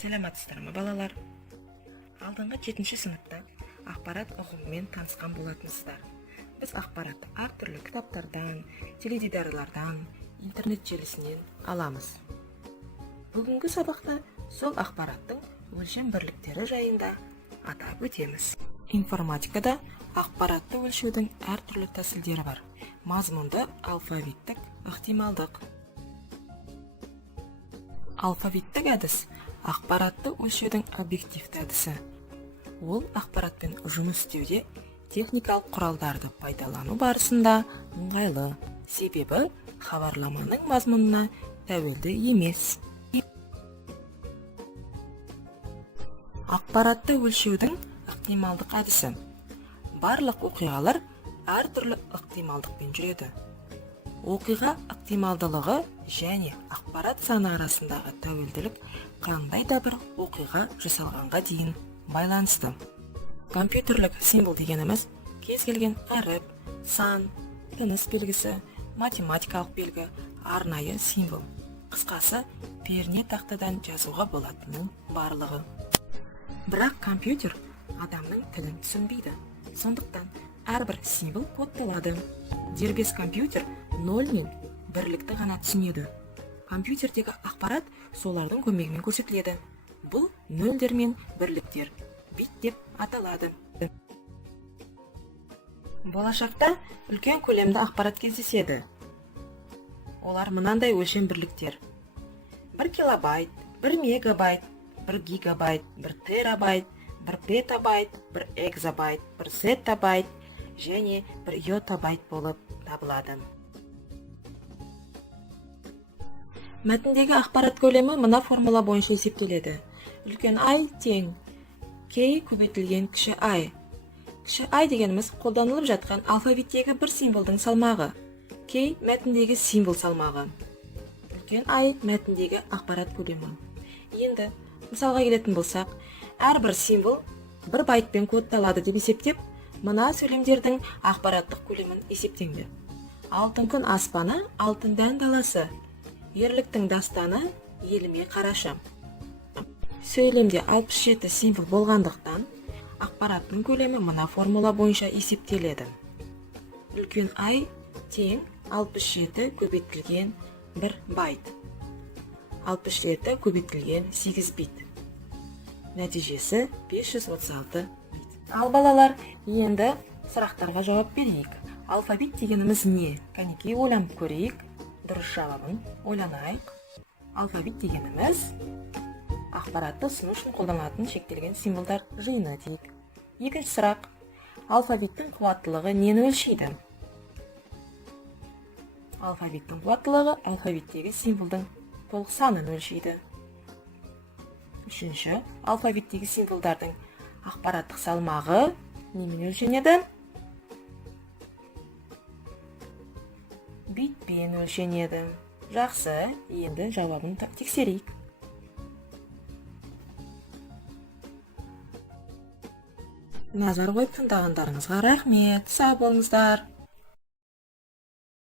Саламатсыздармы балалар? Алдыңғы 7-ші сыныпта ақпарат ұғымымен танысқан болатынсыздар. Біз ақпаратты әртүрлі кітаптардан, теледидарлардан, интернет желісінен аламыз. Бүгінгі сабақта сол ақпараттың өлшем бірліктері жайында атап өтеміз. Информатикада ақпаратты өлшеудің әртүрлі тәсілдері бар. Мазмұнды, алфавиттік, ықтималдық. Алфавиттік әдіс ақпаратты өлшеудің объективті әдісі. Ол ақпаратпен жұмыс істеуде техникалық құралдарды пайдалану барысында ыңғайлы, себебі хабарламаның мазмұнына тәуелді емес. Ақпаратты өлшеудің ықтималдық әдісі. Барлық оқиғалар әртүрлі ықтималдықпен жүреді. Оқиға ықтималдылығы және ақпарат саны арасындағы тәуелділік қандай да бір оқиға жасалғанға дейін байланысты. Компьютерлік символ дегеніміз кез келген әріп, сан, тыныс белгісі, математикалық белгі, арнайы символ. Қысқасы, перне тақтадан жазуға болатынның барлығы. Бірақ компьютер адамның тілін түсінбейді. Сондықтан әрбір символ кодталады. Дербес компьютер 0 мен бірлікті ғана түсінеді. Компьютердегі ақпарат солардың көмегімен көрсетіледі. Бұл нөлдер мен бірліктер, бит деп аталады. Болашақта үлкен көлемді ақпарат кездеседі. Олар мынандай өлшем бірліктер: 1 килобайт, 1 мегабайт, 1 гигабайт, 1 терабайт, 1 петабайт, 1 экзабайт, 1 зеттабайт және 1 йотабайт болып табылады. Мәтіндегі ақпарат көлемі мына формула бойынша есептеледі. Үлкен I тең K көбейтілген кіші I. Кіші I дегеніміз қолданылып жатқан алфавиттегі бір символдың салмағы. K мәтіндегі символ салмағы. Үлкен I мәтіндегі ақпарат көлемі. Енді мысалға келетін болсақ, әрбір символ 1 байтпен кодталады деп есептеп, мына сөйлемдердің ақпараттық көлемін есептеңдер. Алтын күн аспаны, алтын дән даласы. Ерліктің дастаны, еліме қарашы. Сөйлемде 67 символ болғандықтан, ақпараттың көлемі мына формула бойынша есептеледі. Үлкен I тең 67 көбейтілген 1 байт. 67 көбейтілген 8 бит. Нәтижесі 536 бит. Ал балалар, енді сұрақтарға жауап берейік. Алфавит дегеніміз не? Кәнекей ойланып көрейік. Дұрыс жауабын ойланайық. Алфавит дегеніміз ақпаратты түсіну үшін қолданылатын шектелген символдар жиыны дейік. Екінші сұрақ. Алфавиттің қуаттылығы нені өлшейді? Алфавиттің қуаттылығы алфавиттегі символдың толық санын өлшейді. Үшінші. Алфавиттегі символдардың ақпараттық салмағы немен өлшенеді? Битпен өлшенеді. Жақсы, енді жауабын тексерейік. Назар қойып тыңдағандарыңызға рахмет. Сау болыңыздар.